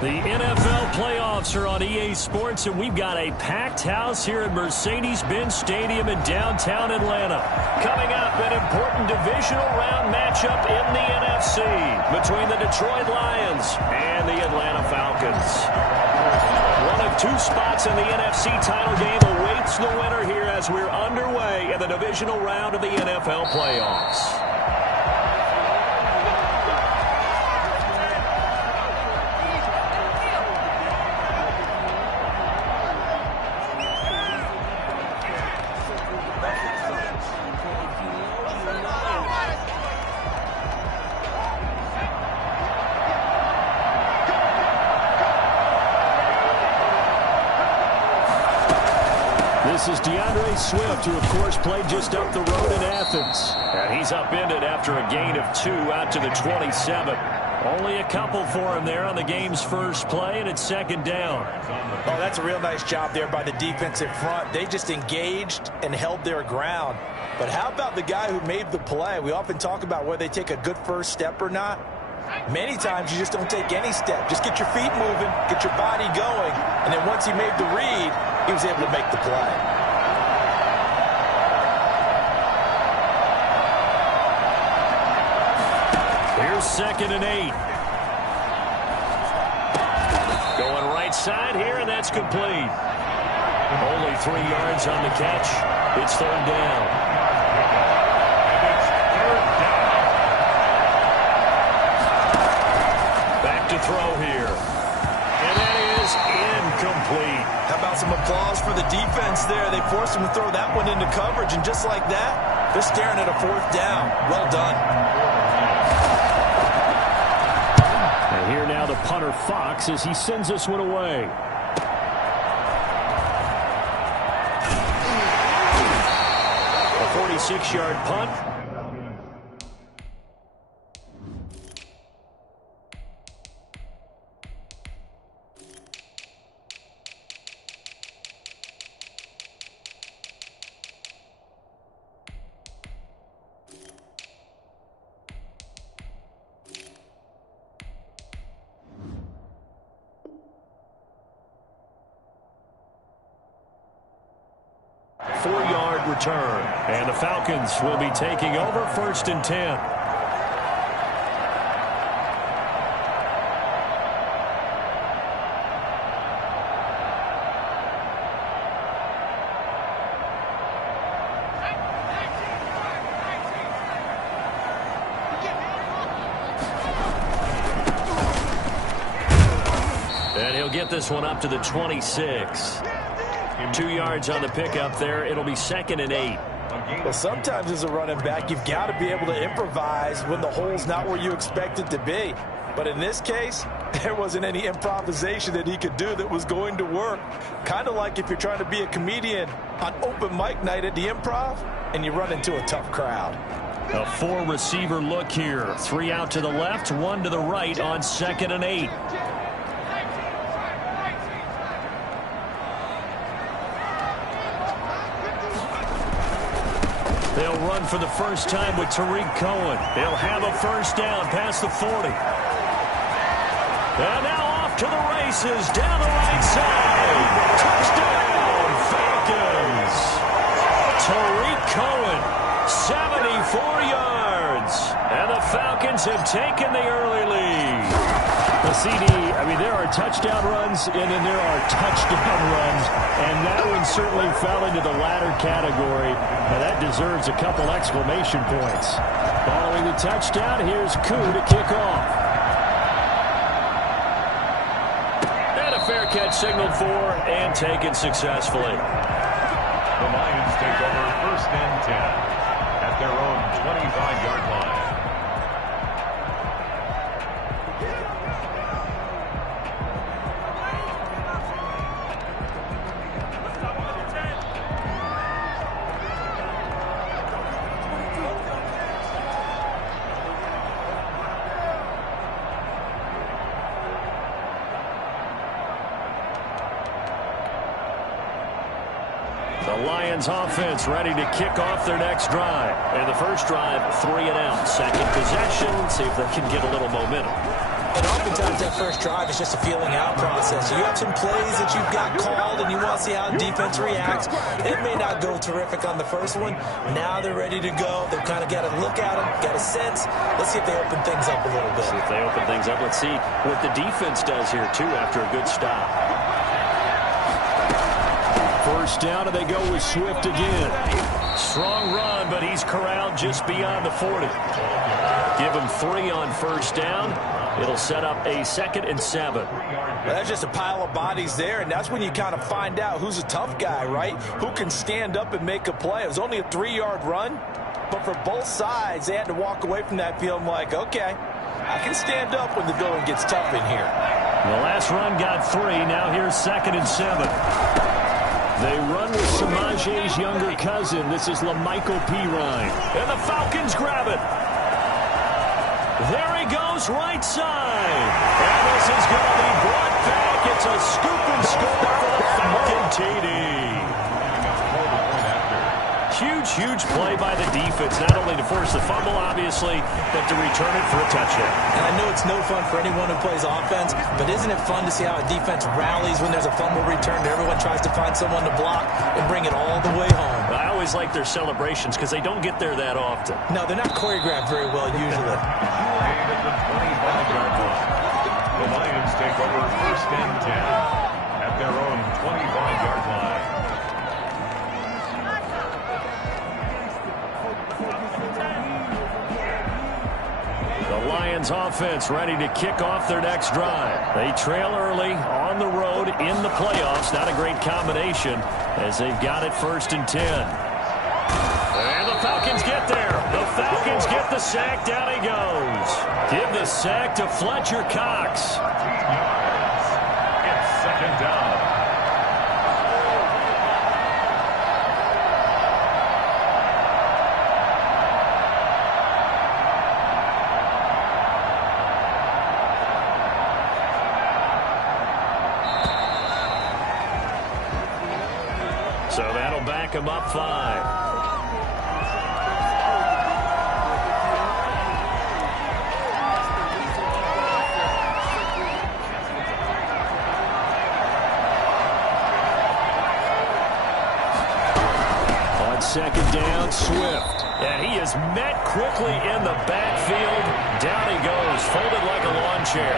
The NFL playoffs are on EA Sports, and we've got a packed house here at Mercedes-Benz Stadium in downtown Atlanta. Coming up, an important divisional round matchup in the NFC between the Detroit Lions and the Atlanta Falcons. One of two spots in the NFC title game awaits the winner here as we're underway in the divisional round of the NFL playoffs. This is DeAndre Swift, who, of course, played just up the road in Athens. And he's upended after a gain of 2 out to the 27. Only a couple for him there on the game's first play, and it's second down. Oh, that's a real nice job there by the defensive front. They just engaged and held their ground. But how about the guy who made the play? We often talk about whether they take a good first step or not. Many times you just don't take any step. Just get your feet moving, get your body going, and then once he made the read, he was able to make the play. Here's 2nd and 8. Going right side here, and that's complete. Only 3 yards on the catch. It's 3rd down. To throw here. And that is incomplete. How about some applause for the defense there? They forced him to throw that one into coverage, and just like that, they're staring at a 4th down. Well done. And here now the punter Fox as he sends this one away. A 46-yard punt. Four-yard return, and the Falcons will be taking over 1st and 10. And he'll get this one up to the 26. 2 yards on the pickup there. It'll be 2nd and 8. Well, sometimes as a running back, you've got to be able to improvise when the hole's not where you expect it to be. But in this case, there wasn't any improvisation that he could do that was going to work. Kind of like if you're trying to be a comedian on open mic night at the Improv and you run into a tough crowd. A 4-receiver look here. 3 out to the left, 1 to the right on 2nd and 8. They'll run for the first time with Tariq Cohen. They'll have a first down past the 40. And now off to the races down the right side. Touchdown, Falcons. Tariq Cohen, 74 yards. And the Falcons have taken the early lead. The CD, I mean, there are touchdown runs, and then there are touchdown runs, and that one certainly fell into the latter category, and that deserves a couple exclamation points. Following the touchdown, here's Koo to kick off. And a fair catch signaled for and taken successfully. The Lions take over 1st and 10 at their own 25-yard line. The Lions offense ready to kick off their next drive. And the first drive, 3 and out. Second possession, see if they can get a little momentum. And oftentimes that first drive is just a feeling out process. You have some plays that you've got called, and you want to see how defense reacts. It may not go terrific on the first one. Now they're ready to go. They've kind of got to look at them, got a sense. Let's see if they open things up a little bit. See if they open things up. Let's see what the defense does here, too, after a good stop. First down, and they go with Swift again. Strong run, but he's corralled just beyond the 40. Give him 3 on first down. It'll set up a 2nd and 7. Well, that's just a pile of bodies there, and that's when you kind of find out who's a tough guy, right? Who can stand up and make a play. It was only a 3-yard run, but for both sides, they had to walk away from that field like, okay, I can stand up when the going gets tough in here. The last run got 3. Now here's 2nd and 7. They run with Samaje's younger cousin. This is LaMichael Pirine. And the Falcons grab it. There he goes, right side. And this is going to be brought back. It's a scoop and score for the Falcon TD. Huge play by the defense, not only to force the fumble, obviously, but to return it for a touchdown. And I know it's no fun for anyone who plays offense, but isn't it fun to see how a defense rallies when there's a fumble returned? Everyone tries to find someone to block and bring it all the way home. I always like their celebrations because they don't get there that often. No, they're not choreographed very well usually. The Lions take over 1st and 10 at their own 25-yard line. The Lions offense ready to kick off their next drive. They trail early on the road in the playoffs. Not a great combination as they've got it 1st and 10. And the Falcons get there. The Falcons get the sack. Down he goes. Give the sack to Fletcher Cox. It's 2nd down. So that'll back him up 5. On 2nd down, Swift. And he is met quickly in the backfield. Down he goes, folded like a lawn chair.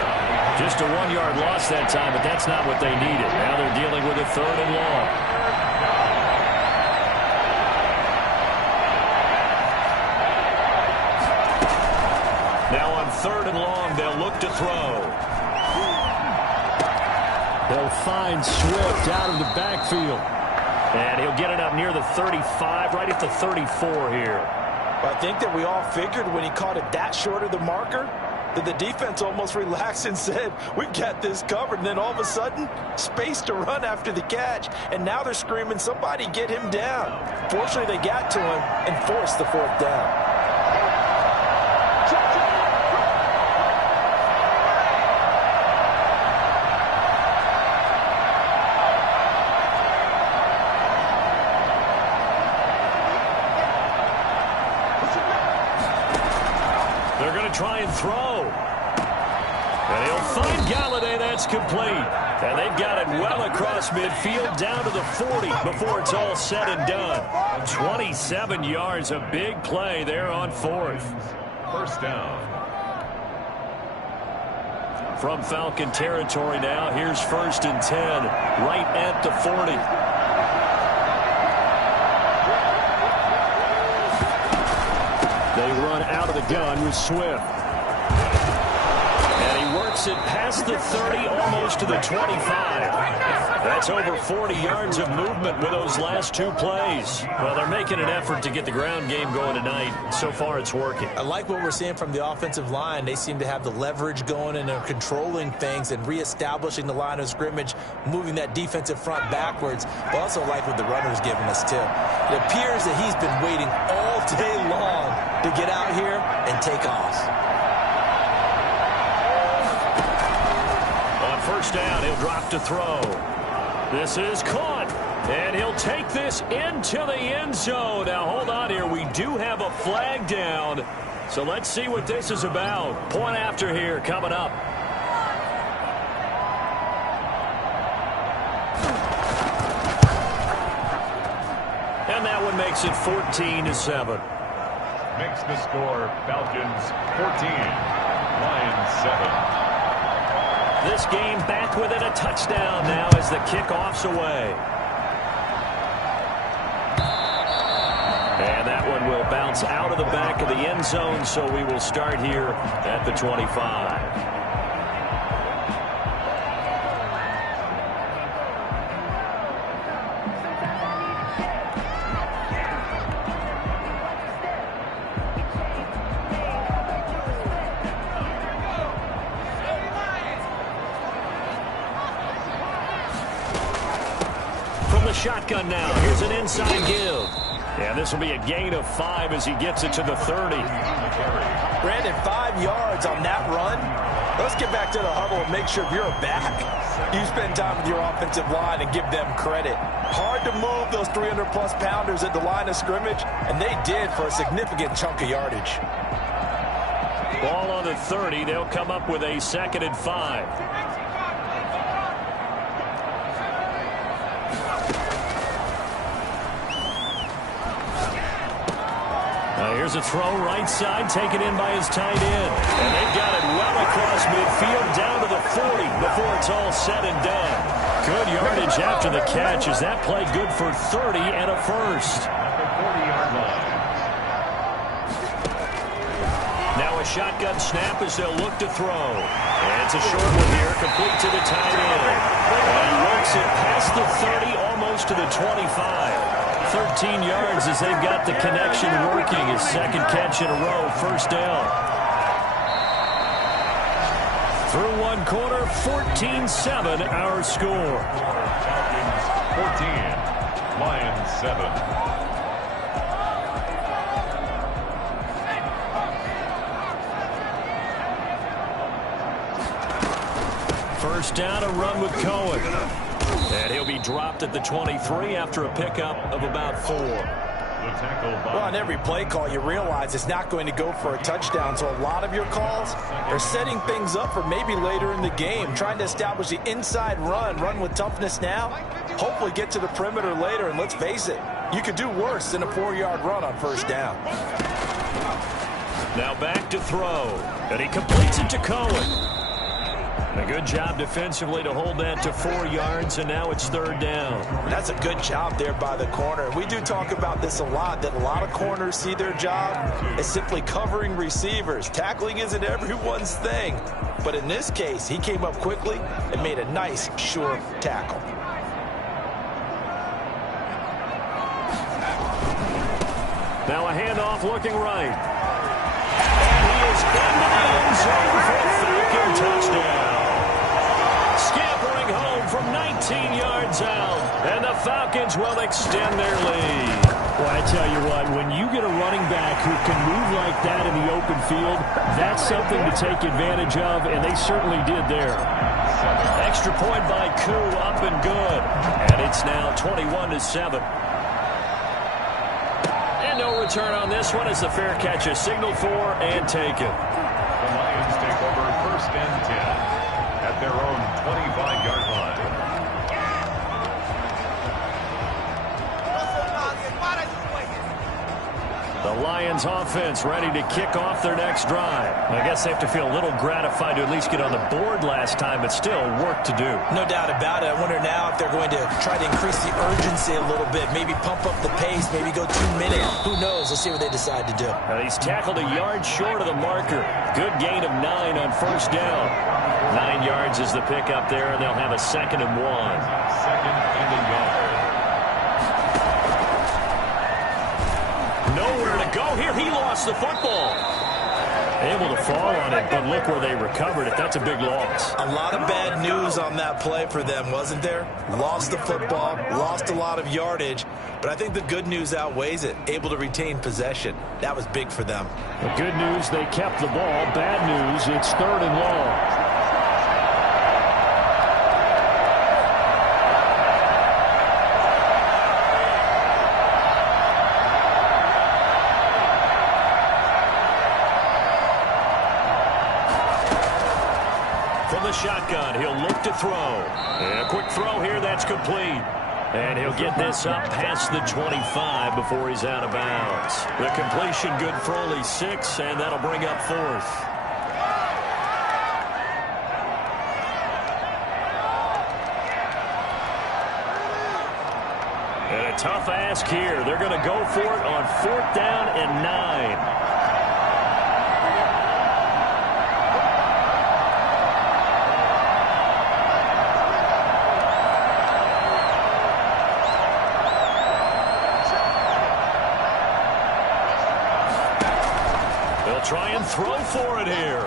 Just a 1-yard loss that time, but that's not what they needed. Now they're dealing with a 3rd and long. Now on 3rd and long, they'll look to throw. They'll find Swift out of the backfield. And he'll get it up near the 35, right at the 34 here. Well, I think that we all figured when he caught it that short of the marker that the defense almost relaxed and said, we got this covered. And then all of a sudden, space to run after the catch. And now they're screaming, somebody get him down. Fortunately, they got to him and forced the 4th down. They're going to try and throw. And he'll find Galladay. That's complete. And they've got it well across midfield down to the 40 before it's all said and done. 27 yards, a big play there on 4th. 1st down. From Falcon territory now, here's 1st and 10, right at the 40. They run out of the gun with Swift. And he works it past the 30, almost to the 25. That's over 40 yards of movement with those last 2 plays. Well, they're making an effort to get the ground game going tonight. So far, it's working. I like what we're seeing from the offensive line. They seem to have the leverage going and are controlling things and reestablishing the line of scrimmage, moving that defensive front backwards. But also like what the runner's giving us, too. It appears that he's been waiting all day long to get out here and take off. On 1st down, he'll drop to throw. This is caught, and he'll take this into the end zone. Now, hold on here. We do have a flag down, so let's see what this is about. Point after here coming up. makes it 14-7. Makes the score Falcons 14, Lions 7. This game back within a touchdown now as the kickoff's away. And that one will bounce out of the back of the end zone, so we will start here at the 25. Shotgun now. Here's an inside give. Yeah, this will be a gain of 5 as he gets it to the 30. Brandon, 5 yards on that run. Let's get back to the huddle and make sure you're back. You spend time with your offensive line and give them credit. Hard to move those 300-plus pounders at the line of scrimmage, and they did for a significant chunk of yardage. Ball on the 30. They'll come up with a 2nd and 5. Here's a throw right side, taken in by his tight end. And they've got it well across midfield, down to the 40 before it's all said and done. Good yardage after the catch. Is that play good for 30 and a first? At the 40-yard line. Now a shotgun snap as they'll look to throw. And it's a short one here, complete to the tight end. And he works it past the 30, almost to the 25. 13 yards as they've got the connection working. His 2nd catch in a row, first down. Through one quarter, 14-7 our score. Falcons 14, Lions 7. First down, a run with Cohen. And he'll be dropped at the 23 after a pickup of about 4. Well, on every play call, you realize it's not going to go for a touchdown. So a lot of your calls are setting things up for maybe later in the game, trying to establish the inside run with toughness now, hopefully get to the perimeter later. And let's face it, you could do worse than a 4-yard run on first down. Now back to throw. And he completes it to Cohen. A good job defensively to hold that to 4 yards, and now it's 3rd down. That's a good job there by the corner. We do talk about this a lot, that a lot of corners see their job as simply covering receivers. Tackling isn't everyone's thing. But in this case, he came up quickly and made a nice, sure tackle. Now a handoff looking right. And he is into the end zone for a Falcon touchdown. Scampering home from 19 yards out. And the Falcons will extend their lead. Well, I tell you what, when you get a running back who can move like that in the open field, that's something to take advantage of, and they certainly did there. Extra point by Koo, up and good. And it's now 21-7. And no return on this one as the fair catch is signaled for and taken. The Lions take over 1st and 10 at their own 25-yard line. The Lions offense ready to kick off their next drive. I guess they have to feel a little gratified to at least get on the board last time, but still work to do. No doubt about it. I wonder now if they're going to try to increase the urgency a little bit, maybe pump up the pace, maybe go 2 minutes. Who knows? Let's see what they decide to do. He's tackled a yard short of the marker. Good gain of 9 on first down. 9 yards is the pickup there, and they'll have a 2nd and 1. 2nd and a yard. Nowhere to go here. He lost the football. Able to fall on it, but look where they recovered it. That's a big loss. A lot of bad news on that play for them, wasn't there? Lost the football, lost a lot of yardage, but I think the good news outweighs it. Able to retain possession. That was big for them. The good news, they kept the ball. Bad news, it's 3rd and long. Shotgun. He'll look to throw. And a quick throw here. That's complete. And he'll get this up past the 25 before he's out of bounds. The completion good for only 6, and that'll bring up 4th. And a tough ask here. They're going to go for it on 4th down and 9. Try and throw for it here.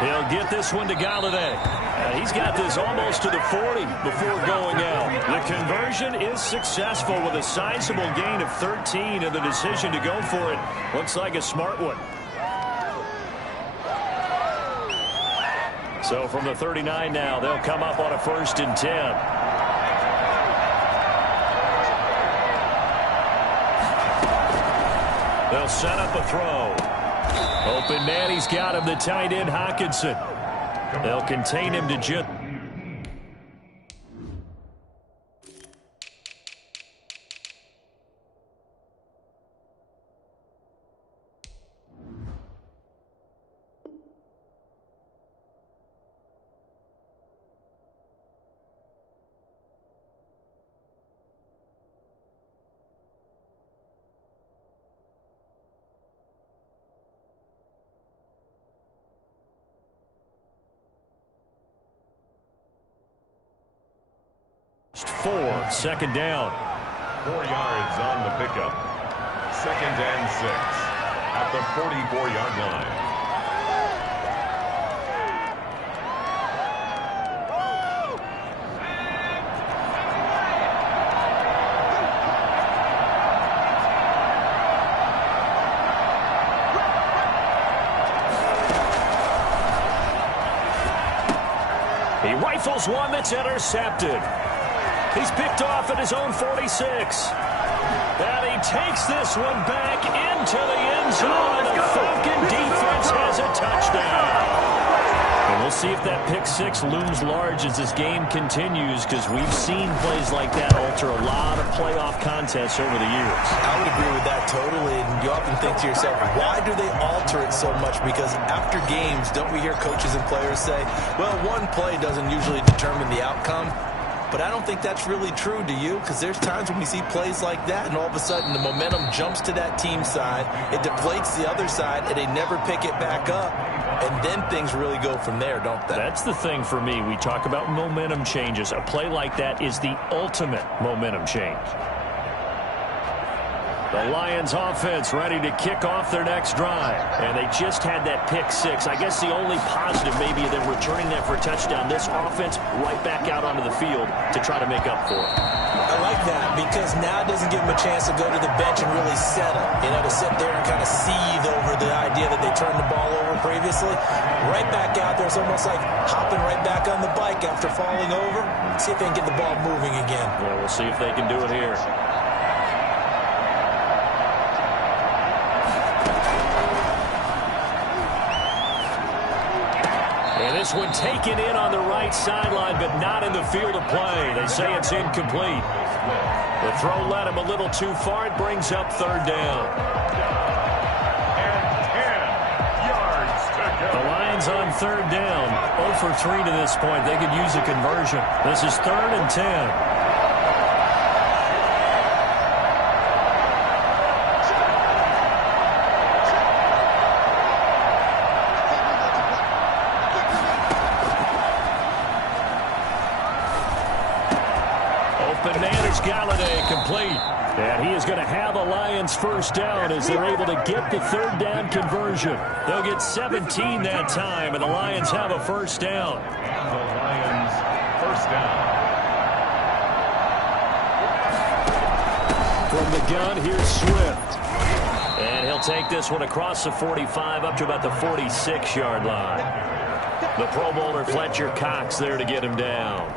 He'll get this one to Galladay. He's got this almost to the 40 before going out. The conversion is successful with a sizable gain of 13, and the decision to go for it looks like a smart one. So from the 39 now, they'll come up on a 1st and 10. They'll set up a throw. Open man, he's got him, the tight end, Hockenson. They'll contain him to just... Second down. 4 yards on the pickup. 2nd and 6 at the 44-yard line. He rifles one that's intercepted. He's picked off at his own 46. And he takes this one back into the end zone. The Falcon defense has a touchdown. And we'll see if that pick 6 looms large as this game continues, because we've seen plays like that alter a lot of playoff contests over the years. I would agree with that totally. And you often think to yourself, why do they alter it so much? Because after games, don't we hear coaches and players say, well, one play doesn't usually determine the outcome? But I don't think that's really true, do you? Because there's times when we see plays like that, and all of a sudden the momentum jumps to that team side, it deflates the other side, and they never pick it back up. And then things really go from there, don't they? That's the thing for me. We talk about momentum changes. A play like that is the ultimate momentum change. The Lions offense ready to kick off their next drive. And they just had that pick 6. I guess the only positive maybe of them returning that for a touchdown. This offense right back out onto the field to try to make up for it. I like that, because now it doesn't give them a chance to go to the bench and really settle. You know, to sit there and kind of seethe over the idea that they turned the ball over previously. Right back out there. It's almost like hopping right back on the bike after falling over. See if they can get the ball moving again. Well, we'll see if they can do it here. This one taken in on the right sideline, but not in the field of play. They say it's incomplete. The throw led him a little too far. It brings up 3rd down. And 10 yards to go. The Lions on 3rd down. 0 for 3 to this point. They could use a conversion. This is 3rd and 10. Galladay complete. And he is going to have a Lions 1st down as they're able to get the 3rd down conversion. They'll get 17 that time, and the Lions have a 1st down. And the Lions 1st down. From the gun, here's Swift. And he'll take this one across the 45 up to about the 46-yard line. The Pro Bowler Fletcher Cox there to get him down.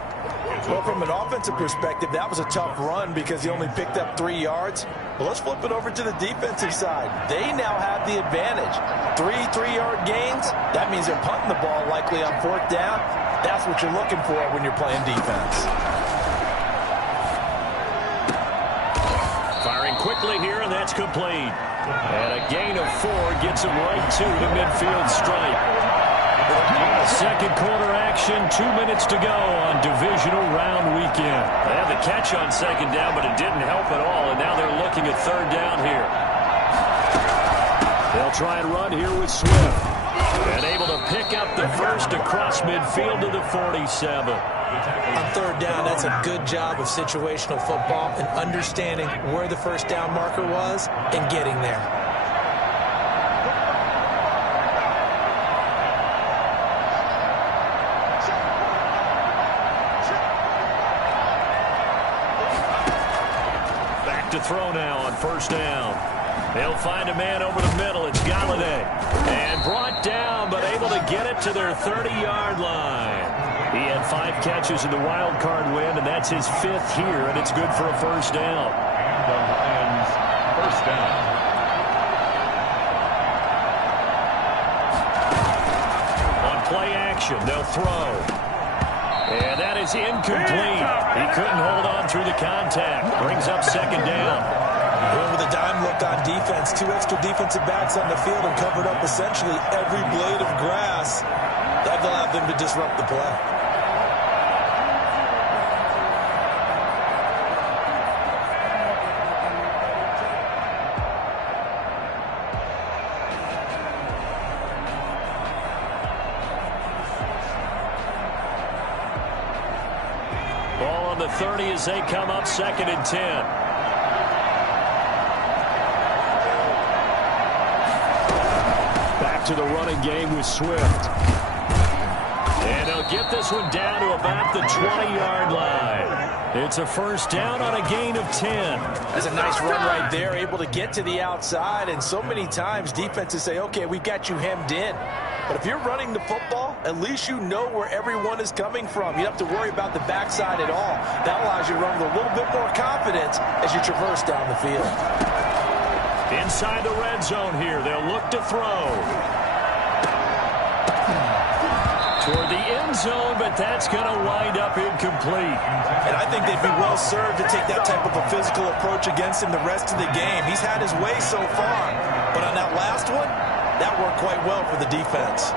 Well, from an offensive perspective, that was a tough run because he only picked up 3 yards. Well, let's flip it over to the defensive side. They now have the advantage. 3-3-yard gains. That means they're punting the ball likely on 4th down. That's what you're looking for when you're playing defense. quickly here, and that's complete. And a gain of 4 gets him right to the midfield stripe. Second quarter action, 2 minutes to go on divisional round weekend. They had the catch on second down, but it didn't help at all, and now they're looking at third down here. They'll try and run here with Swift. And able to pick up the first across midfield to the 47. On third down, that's a good job of situational football and understanding where the first down marker was and getting there. Back to throw now on first down. They'll find a man over the middle. It's Galladay. And brought down, but able to get it to their 30-yard line. He had 5 catches in the wild card win, and that's his 5th here, and it's good for a first down. And the Lions, first down. On play action, they'll throw. And that is incomplete. He couldn't hold on through the contact. Brings up second down. With a dime look on defense, 2 extra defensive backs on the field and covered up essentially every blade of grass. That allowed them to disrupt the play. Ball on the 30 as they come up second and 10. To the running game with Swift. And they'll get this one down to about the 20-yard line. It's a first down on a gain of 10. That's a nice run right there, able to get to the outside. And so many times defenses say, okay, we've got you hemmed in. But if you're running the football, at least you know where everyone is coming from. You don't have to worry about the backside at all. That allows you to run with a little bit more confidence as you traverse down the field. Inside the red zone here, they'll look to throw. Toward the end zone, but that's going to wind up incomplete. And I think they'd be well served to take that type of a physical approach against him the rest of the game. He's had his way so far. But on that last one, that worked quite well for the defense.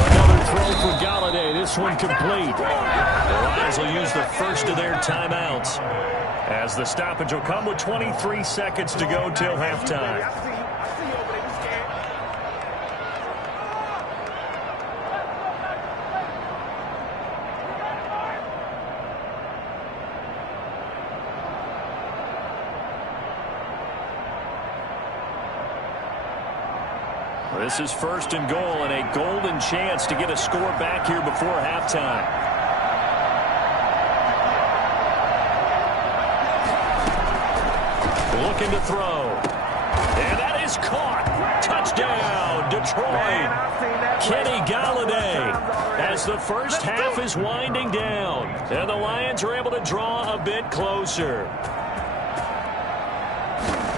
Another throw for Galladay. This one complete. The Lions will use the first of their timeouts, as the stoppage will come with 23 seconds to go till halftime. This is first and goal, and a golden chance to get a score back here before halftime. Looking to throw. And that is caught. Touchdown, Detroit. Kenny Galladay, as the first half is winding down. And the Lions are able to draw a bit closer.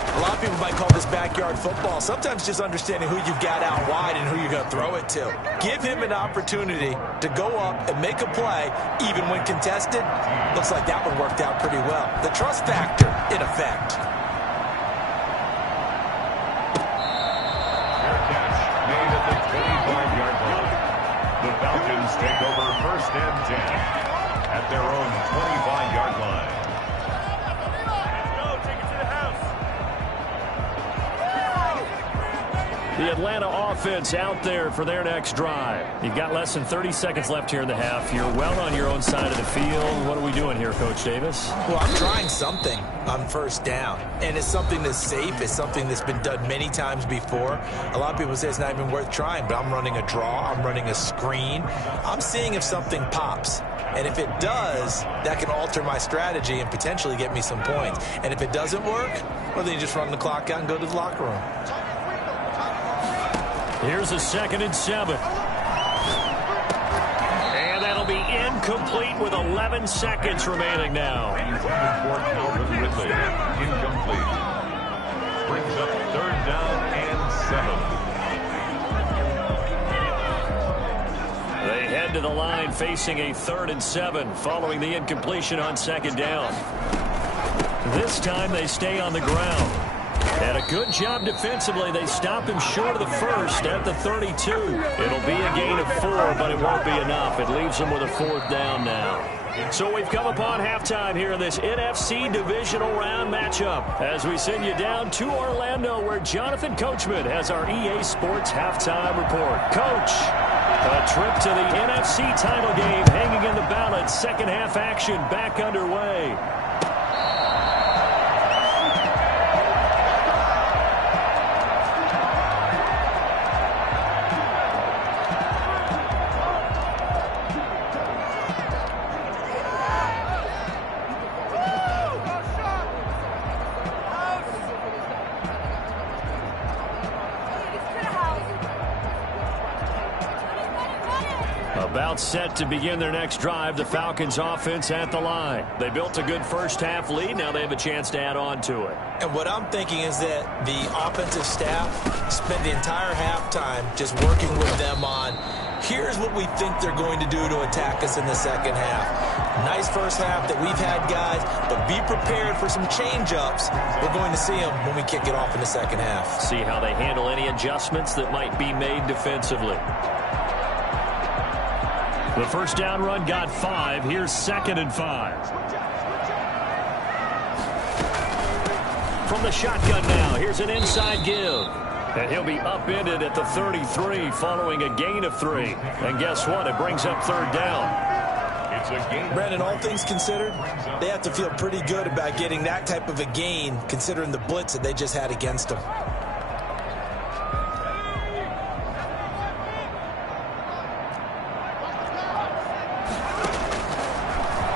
A lot of people might call this backyard football. Sometimes just understanding who you've got out wide and who you're going to throw it to. Give him an opportunity to go up and make a play, even when contested. Looks like that one worked out pretty well. The trust factor in effect. Fair catch made at the 25-yard line. The Falcons take over first and 10 at their own 25-yard line. The Atlanta offense out there for their next drive. You've got less than 30 seconds left here in the half. You're well on your own side of the field. What are we doing here, Coach Davis? Well, I'm trying something on first down. And it's something that's safe. It's something that's been done many times before. A lot of people say it's not even worth trying, but I'm running a draw. I'm running a screen. I'm seeing if something pops. And if it does, that can alter my strategy and potentially get me some points. And if it doesn't work, well, then you just run the clock out and go to the locker room. Here's a 2nd and 7. And that'll be incomplete with 11 seconds remaining now. For Calvin Ridley, incomplete. Brings up third down and 7. They head head to the line facing a 3rd and 7 following the incompletion on 2nd down. This time they stay on the ground. And a good job defensively. They stop him short of the first at the 32. It'll be a gain of 4, but it won't be enough. It leaves them with a 4th down now. So we've come upon halftime here in this NFC divisional round matchup as we send you down to Orlando where Jonathan Coachman has our EA Sports halftime report. Coach, a trip to the NFC title game hanging in the balance. Second half action back underway. About set to begin their next drive, the Falcons offense at the line. They built a good first half lead. Now they have a chance to add on to it. And what I'm thinking is that the offensive staff spent the entire halftime just working with them on, here's what we think they're going to do to attack us in the second half. Nice first half that we've had, guys, but be prepared for some change-ups. We're going to see them when we kick it off in the second half. See how they handle any adjustments that might be made defensively. The first down run got 5. Here's 2nd and 5. From the shotgun now, here's an inside give. And he'll be upended at the 33 following a gain of 3. And guess what? It brings up 3rd down. Brandon, all things considered, they have to feel pretty good about getting that type of a gain considering the blitz that they just had against them.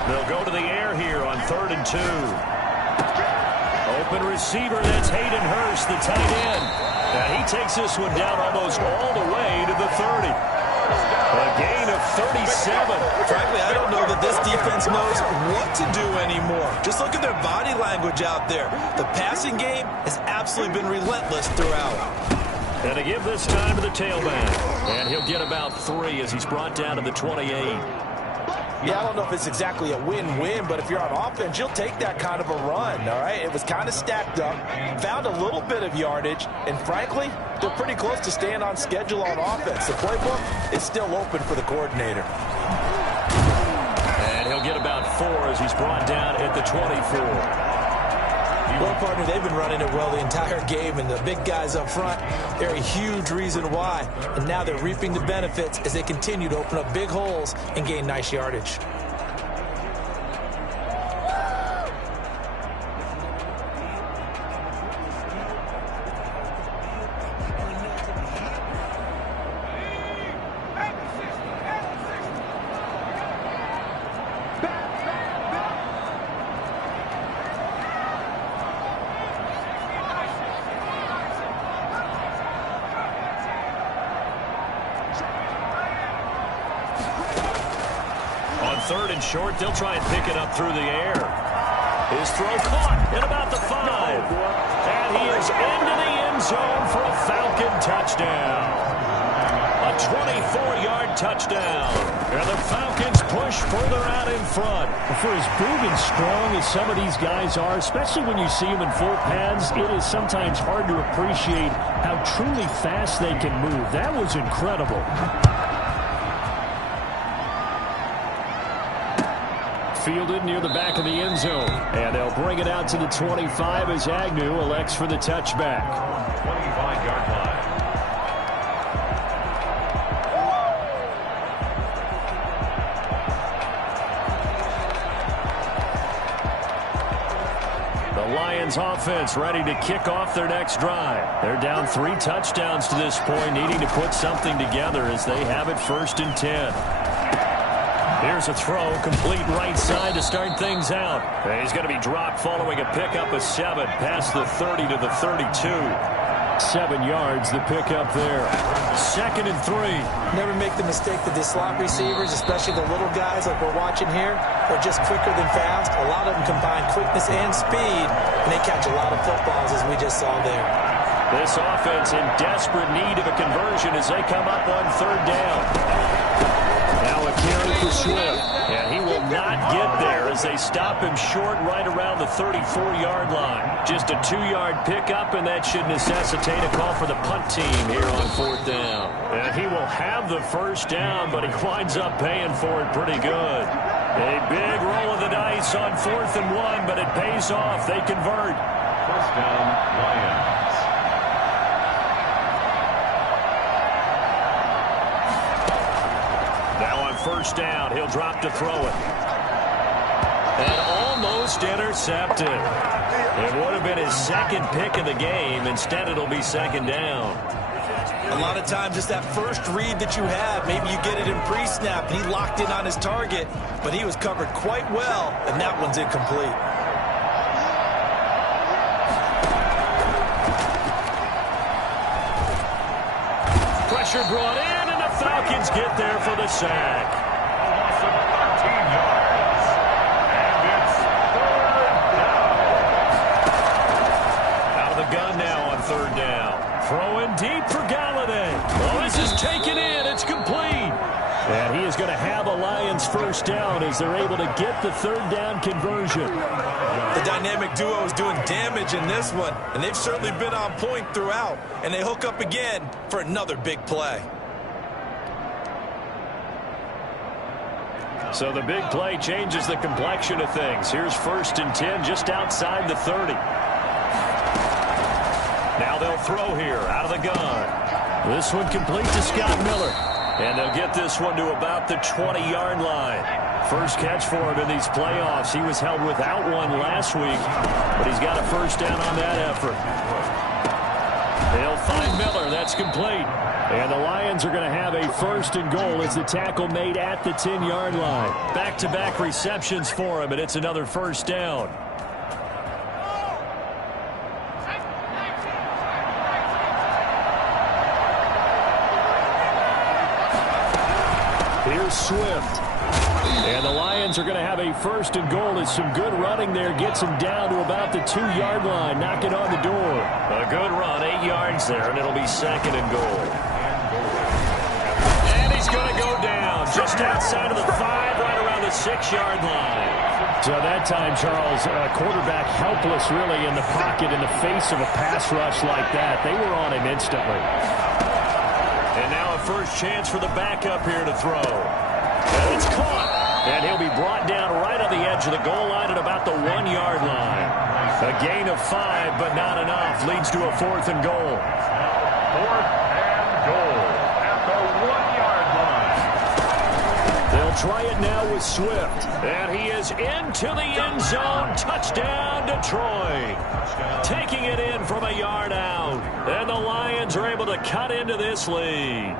They'll go to the air here on 3rd and 2. Open receiver, that's Hayden Hurst, the tight end. And he takes this one down almost all the way to the 30. A gain of 37. Frankly, I don't know that this defense knows what to do anymore. Just look at their body language out there. The passing game has absolutely been relentless throughout. And to give this time to the tailback. And he'll get about 3 as he's brought down to the 28. Yeah, I don't know if it's exactly a win-win, but if you're on offense, you'll take that kind of a run, all right? It was kind of stacked up, found a little bit of yardage, and frankly, they're pretty close to staying on schedule on offense. The playbook is still open for the coordinator. And he'll get about 4 as he's brought down at the 24. Well, partner, they've been running it well the entire game, and the big guys up front, they're a huge reason why. And now they're reaping the benefits as they continue to open up big holes and gain nice yardage. Short, they'll try and pick it up through the air. His throw caught at about the 5. And he is into the end zone for a Falcon touchdown. A 24-yard touchdown. And the Falcons push further out in front. For as big and strong as some of these guys are, especially when you see them in full pads, it is sometimes hard to appreciate how truly fast they can move. That was incredible. Fielded near the back of the end zone. And they'll bring it out to the 25 as Agnew elects for the touchback. 25-yard line. The Lions offense ready to kick off their next drive. They're down 3 touchdowns to this point, needing to put something together as they have it 1st and 10. Here's a throw, complete right side to start things out. And he's going to be dropped following a pickup of 7, past the 30 to the 32. 7 yards, the pickup there. 2nd and 3. Never make the mistake that the slot receivers, especially the little guys like we're watching here, are just quicker than fast. A lot of them combine quickness and speed, and they catch a lot of footballs, as we just saw there. This offense in desperate need of a conversion as they come up on 3rd down. Now a carry for Swift. And he will not get there as they stop him short right around the 34-yard line. Just a 2-yard pickup, and that should necessitate a call for the punt team here on 4th down. And he will have the first down, but he winds up paying for it pretty good. A big roll of the dice on 4th and 1, but it pays off. They convert. First down, Lions. Now on first down, he'll drop to throw it. And almost intercepted. It would have been his second pick of the game. Instead, it'll be second down. A lot of times it's that first read that you have. Maybe you get it in pre-snap, and he locked in on his target, but he was covered quite well, and that one's incomplete. Pressure brought in, and the Falcons get there for the sack. A loss of 13 yards. And it's 3rd down. Out of the gun now on 3rd down. Throwing deep for Galladay. Oh, this is taken in. It's complete. And he is going to have a Lions first down as they're able to get the 3rd down conversion. The dynamic duo is doing damage in this one, and they've certainly been on point throughout. And they hook up again for another big play. So the big play changes the complexion of things. Here's 1st and 10 just outside the 30. Now they'll throw here out of the gun. This one complete to Scott Miller. And they'll get this one to about the 20-yard line. First catch for him in these playoffs. He was held without one last week, but he's got a first down on that effort. They'll find Miller. That's complete. And the Lions are going to have a 1st and goal as the tackle made at the 10-yard line. Back-to-back receptions for him, and it's another first down. Here's Swift. And the Lions are going to have a 1st and goal as some good running there gets him down to about the 2-yard line, knocking on the door. A good run, 8 yards there, and it'll be 2nd and goal. And he's going to go down just outside of the 5, right around the 6-yard line. So that time, Charles, quarterback helpless really in the pocket in the face of a pass rush like that. They were on him instantly. And now a first chance for the backup here to throw. And it's caught. And he'll be brought down right on the edge of the goal line at about the 1-yard line. A gain of 5, but not enough. Leads to a 4th and goal. 4th and goal at the 1-yard line. They'll try it now with Swift. And he is into the end zone. Touchdown, Detroit. Taking it in from a yard out. And the Lions are able to cut into this lead.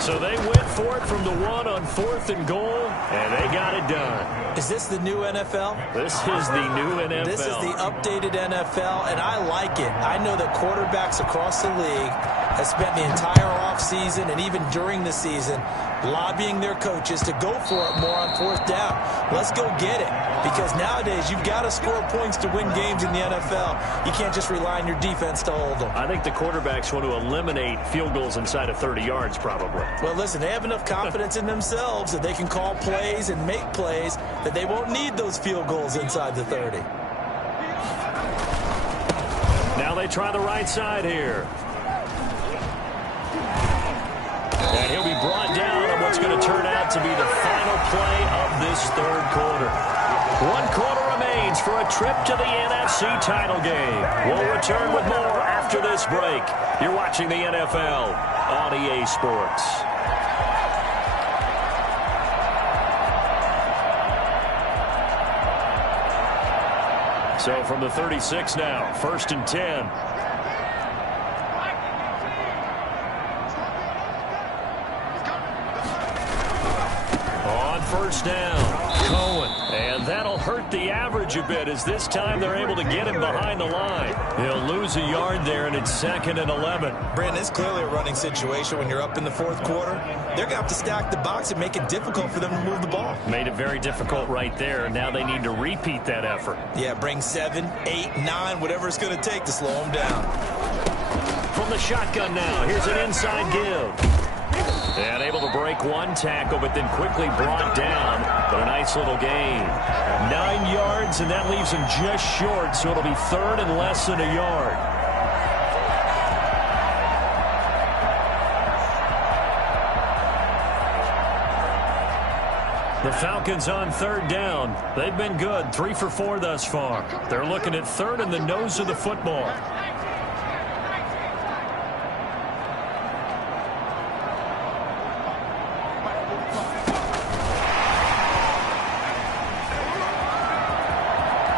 So they went for it from the 1 on 4th and goal, and they got it done. Is this the new NFL? This is the new NFL. This is the updated NFL, and I like it. I know that quarterbacks across the league have spent the entire offseason and even during the season lobbying their coaches to go for it more on 4th down. Let's go get it, because nowadays you've got to score points to win games in the NFL. You can't just rely on your defense to hold them. I think the quarterbacks want to eliminate field goals inside of 30 yards probably. Well, listen, they have enough confidence in themselves that they can call plays and make plays that they won't need those field goals inside the 30. Now they try the right side here. And he'll be brought down on what's going to turn out to be the final play of this 3rd quarter. 1 quarter remains for a trip to the NFC title game. We'll return with more after this break. You're watching the NFL on EA Sports. So from the 36 now, 1st and 10. First down, Cohen. And that'll hurt the average a bit as this time they're able to get him behind the line. He'll lose a yard there, and it's 2nd and 11. Brandon, it's clearly a running situation when you're up in the 4th quarter. They're going to have to stack the box and make it difficult for them to move the ball. Made it very difficult right there, and now they need to repeat that effort. Yeah, bring 7, 8, 9, whatever it's going to take to slow them down. From the shotgun now, here's an inside give. And able to break one tackle, but then quickly brought down. But a nice little gain. 9 yards, and that leaves him just short, so it'll be third and less than a yard. The Falcons on third down. They've been good, 3 for 4 thus far. They're looking at third in the nose of the football.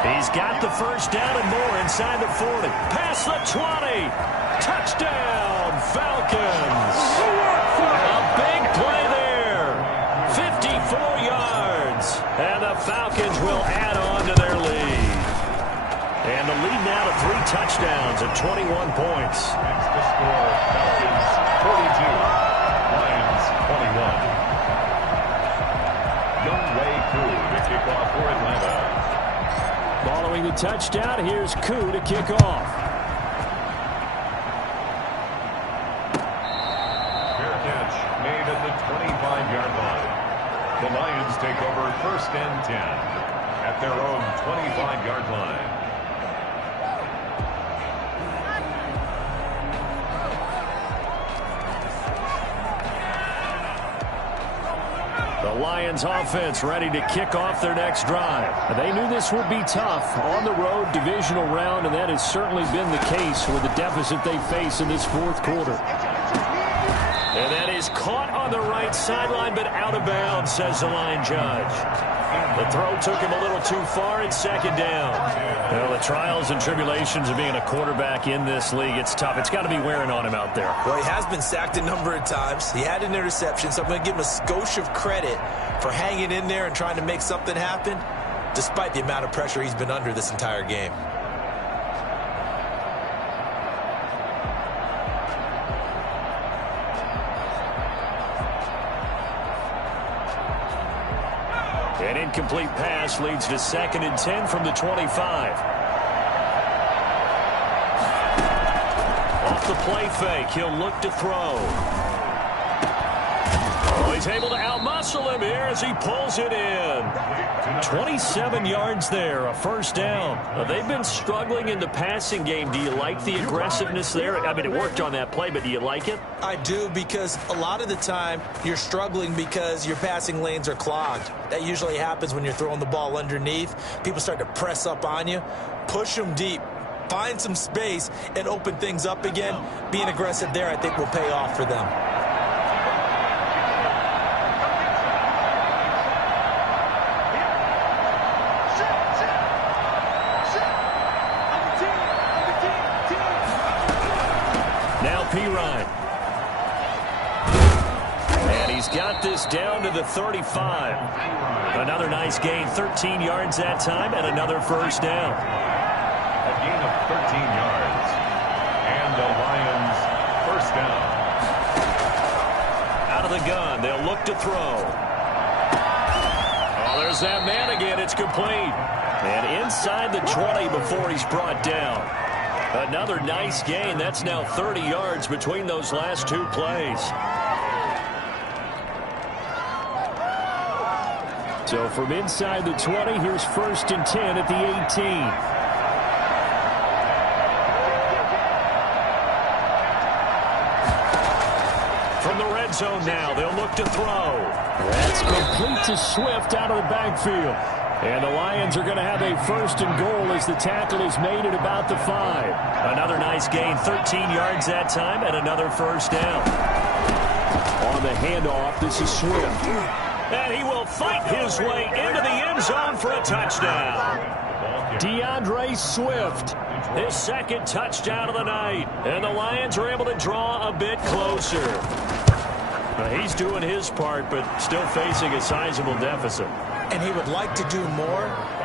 He's got the first down and more inside the 40. Past the 20. Touchdown, Falcons. A big play there. 54 yards. And the Falcons will add on to their lead. And the lead now to 3 touchdowns at 21 points. That's the score. Falcons 42. Lions 21. Young Wei Koo to kick off for Atlanta. Following the touchdown, here's Koo to kick off. Fair catch made at the 25-yard line. The Lions take over first and 10 at their own 25-yard line. The Lions offense ready to kick off their next drive. They knew this would be tough on the road divisional round, and that has certainly been the case with the deficit they face in this fourth quarter. And that is caught on the right sideline, but out of bounds, says the line judge. The throw took him a little too far. It's second down. Well, the trials and tribulations of being a quarterback in this league, it's tough. It's got to be wearing on him out there. Well, he has been sacked a number of times. He had an interception, so I'm going to give him a skosh of credit for hanging in there and trying to make something happen, despite the amount of pressure he's been under this entire game. An incomplete pass leads to 2nd and 10 from the 25. Off the play fake, he'll look to throw. Oh, he's able to outmuscle him here as he pulls it in. 27 yards there, a first down. Now, they've been struggling in the passing game. Do you like the aggressiveness there? I mean, it worked on that play, but do you like it? I do, because a lot of the time you're struggling because your passing lanes are clogged. That usually happens when you're throwing the ball underneath. People start to press up on you. Push them deep. Find some space and open things up again. Being aggressive there, I think, will pay off for them. Got this down to the 35. Another nice gain, 13 yards that time, and another first down. A gain of 13 yards. And the Lions first down. Out of the gun, they'll look to throw. Oh, there's that man again. It's complete. And inside the 20 before he's brought down. Another nice gain. That's now 30 yards between those last 2 plays. So from inside the 20, here's 1st and 10 at the 18. From the red zone now, they'll look to throw. That's complete to Swift out of the backfield. And the Lions are going to have a 1st and goal as the tackle is made at about the 5. Another nice gain, 13 yards that time, and another first down. On the handoff, this is Swift. And he will fight his way into the end zone for a touchdown. DeAndre Swift, his 2nd touchdown of the night. And the Lions are able to draw a bit closer. He's doing his part, but still facing a sizable deficit. And he would like to do more,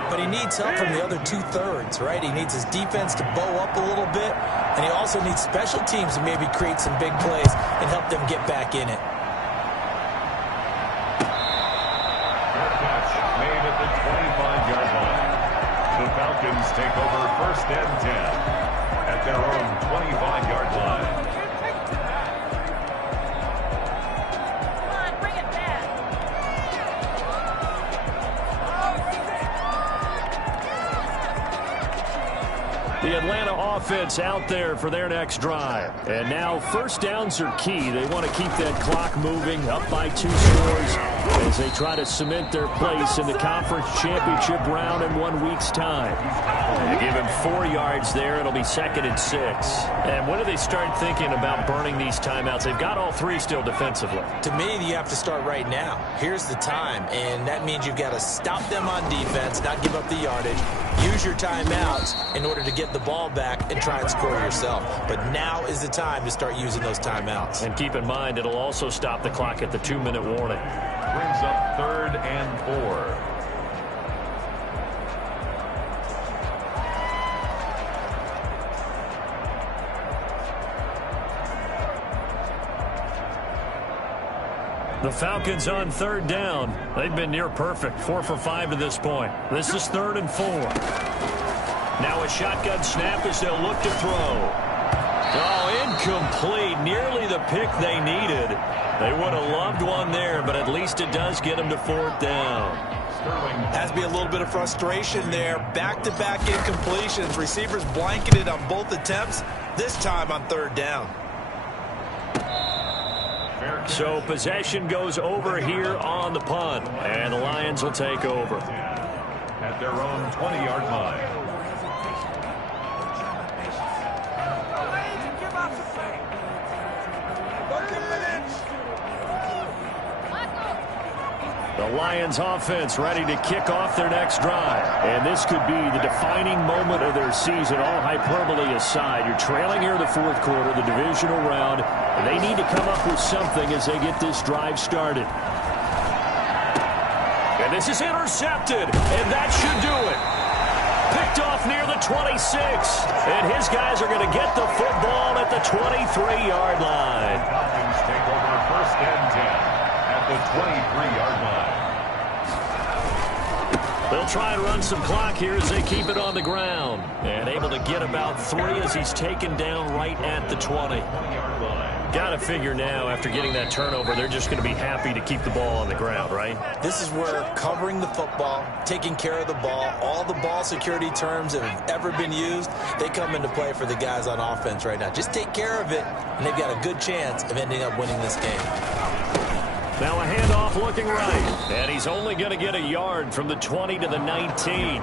but he needs help from the other 2/3, right? He needs his defense to bow up a little bit, and he also needs special teams to maybe create some big plays and help them get back in it. Made at the 25-yard line. The Falcons take over 1st and 10 at their own 25-yard line. Atlanta offense out there for their next drive. And now first downs are key. They want to keep that clock moving, up by 2 scores as they try to cement their place in the conference championship round in 1 week's time. They give him 4 yards there. It'll be 2nd and 6. And when do they start thinking about burning these timeouts? They've got all 3 still defensively. To me, you have to start right now. Here's the time, and that means you've got to stop them on defense, not give up the yardage, use your timeouts in order to get the ball back and try and score yourself. But now is the time to start using those timeouts. And keep in mind, it'll also stop the clock at the 2-minute warning. Brings up 3rd and 4. The Falcons on 3rd down. They've been near perfect, 4 for 5 to this point. This is 3rd and 4. Now a shotgun snap as they'll look to throw. Oh, incomplete. Nearly the pick they needed. They would have loved one there, but at least it does get them to 4th down. Has to be a little bit of frustration there. Back-to-back incompletions. Receivers blanketed on both attempts, this time on 3rd down. So possession goes over here on the punt, and the Lions will take over. At their own 20-yard line. The Lions offense ready to kick off their next drive. And this could be the defining moment of their season, all hyperbole aside. You're trailing here in the 4th quarter, the divisional round. And they need to come up with something as they get this drive started. And this is intercepted, and that should do it. Picked off near the 26. And his guys are going to get the football at the 23-yard line. Falcons take over 1st and 10 at the 23-yard line. They'll try and run some clock here as they keep it on the ground. And able to get about 3 as he's taken down right at the 20. Got to figure now, after getting that turnover, they're just going to be happy to keep the ball on the ground, right? This is where covering the football, taking care of the ball, all the ball security terms that have ever been used, they come into play for the guys on offense right now. Just take care of it, and they've got a good chance of ending up winning this game. Now a handoff looking right. And he's only going to get a yard from the 20 to the 19.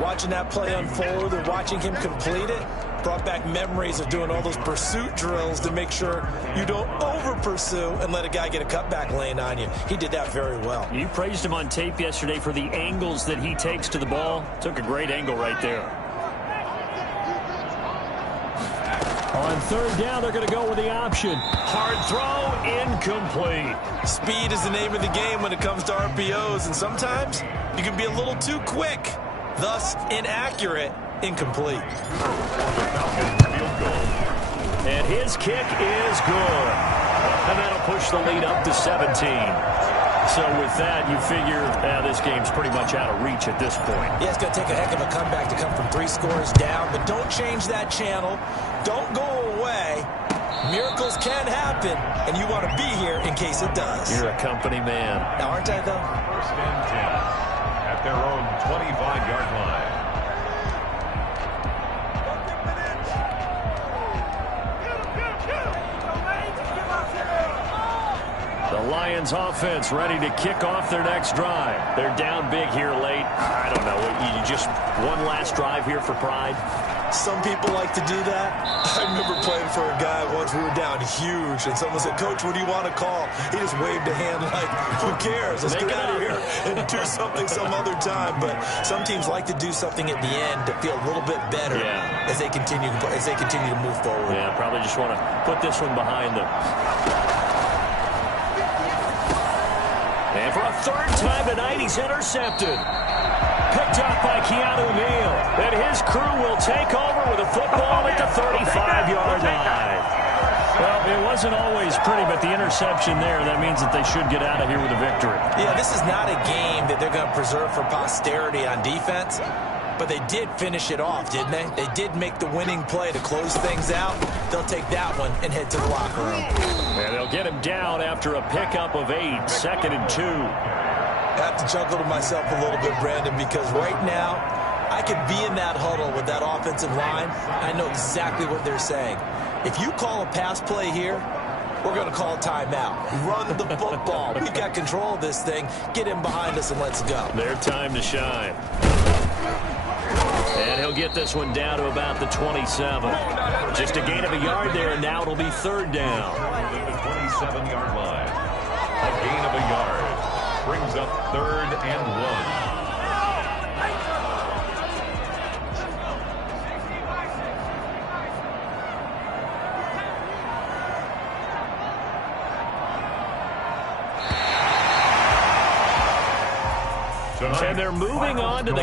Watching that play unfold and watching him complete it brought back memories of doing all those pursuit drills to make sure you don't over-pursue and let a guy get a cutback lane on you. He did that very well. You praised him on tape yesterday for the angles that he takes to the ball. Took a great angle right there. On 3rd down, they're going to go with the option. Hard throw, incomplete. Speed is the name of the game when it comes to RPOs, and sometimes you can be a little too quick, thus inaccurate, incomplete. And his kick is good. And that'll push the lead up to 17. So with that, you figure this game's pretty much out of reach at this point. Yeah, it's going to take a heck of a comeback to come from 3 scores down, but don't change that channel. Don't go away. Miracles can happen, and you want to be here in case it does. You're a company man. Now, aren't I, though? 1st and 10 at their own 25-yard line. The Lions offense ready to kick off their next drive. They're down big here late. I don't know. You just one last drive here for pride? Some people like to do that. I remember playing for a guy once. We were down huge, and someone said, "Coach, what do you want to call?" He just waved a hand like, "Who cares? Let's get out of here and do something some other time." But some teams like to do something at the end to feel a little bit better as they continue to move forward. Yeah, probably just want to put this one behind them. And for a 3rd time tonight, he's intercepted. Picked up by Keanu Neal. And his crew will take over with a football at the 35-yard line. Well, it wasn't always pretty, but the interception there, that means that they should get out of here with a victory. Yeah, this is not a game that they're going to preserve for posterity on defense. But they did finish it off, didn't they? They did make the winning play to close things out. They'll take that one and head to the locker room. And they'll get him down after a pickup of 8, 2nd and 2. I have to chuckle to myself a little bit, Brandon, because right now I could be in that huddle with that offensive line. I know exactly what they're saying. If you call a pass play here, we're going to call a timeout. Run the football. We've got control of this thing. Get in behind us and let's go. Their time to shine. And he'll get this one down to about the 27. Just a gain of a yard there, and now it'll be third down. At the 27-yard line. A gain of a yard. Brings up 3rd and 1. And they're moving on to the